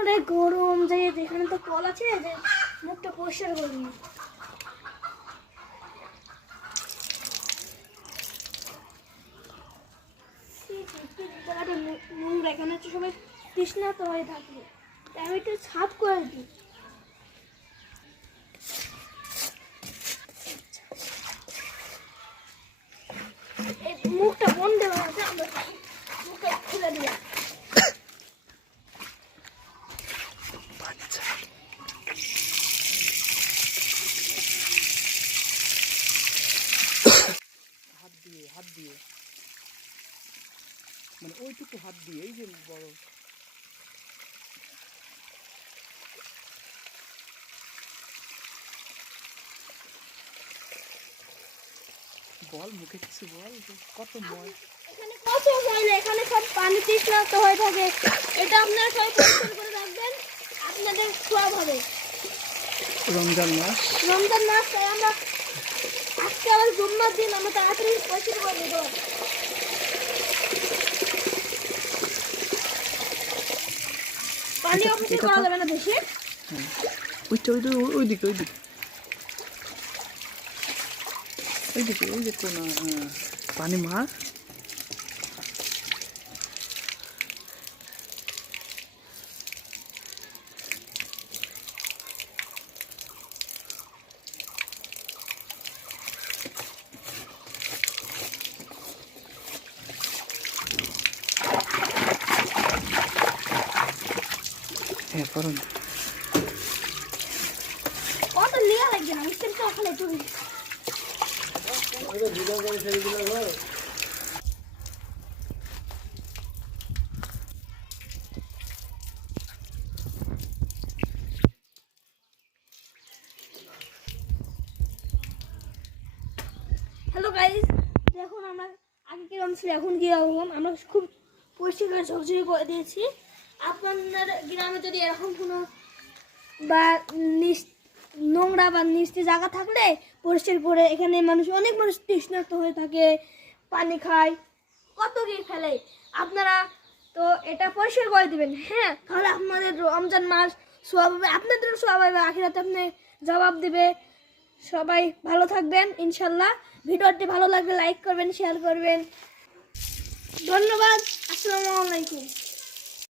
অনেক গরম, যাই এখানে তো কল আছে যে মুখটা পরিষ্কার করে নিই। নোংরা এখানে হচ্ছে সবাই তৃষ্ণার্ত হয়ে থাকবে, তাই আমি একটু সাফ করে দিই। এই মুখটা বন্ধ হয়ে আছে, আমরা মুখটা খুলে দিলাম। হাত দিয়ে মানে ওইটুকু হাত দিয়ে, এই যে বড় বল, মুখে কিছু বল, কত ময় এখানে কত ময়লা, এখানে সব পানি তৃষ্ণার্ত হয়ে থাকে। এটা আপনারা সবাই পরিষ্কার করে রাখবেন, আপনাদের সব হবে। রমজান মাস, তাই আমরা আজকে আবার জুম্মার দিন আমরা তাড়াতাড়ি পরিষ্কার করে দেবো। পানি অপচয় করা যাবে না বেশি। ওইদিকে ওই যে কোন পানি মার। হ্যাঁ করুন, কত লিয়া লাগবে না, মিষ্টি তো ওখানে চুরি। হ্যালো গাইস, দেখুন আমরা আগে কিরকম ছিল এখন কিরকম, আমরা খুব পরিষ্কার ঝকঝকে করে দিয়েছি। আপনার গ্রামে যদি এরকম কোনো বা নোংরা বা নিস্তি জায়গা থাকলে পরিষ্কার করে, এখানে অনেক মানুষ তৃষ্ণার্ত হয়ে থাকে, পানি খায়, কত কি ফেলে। আপনারা তো এটা পরিষ্কার করে দিবেন, হ্যাঁ, তাহলে আপনাদের রমজান মাস সওয়াব হবে, আপনাদেরও সওয়াব হবে, আখিরাতে আপনি জবাব দিবে। সবাই ভালো থাকবেন ইনশাল্লাহ। ভিডিওটি ভালো লাগলে লাইক করবেন, শেয়ার করবেন। ধন্যবাদ। আসসালামু আলাইকুম।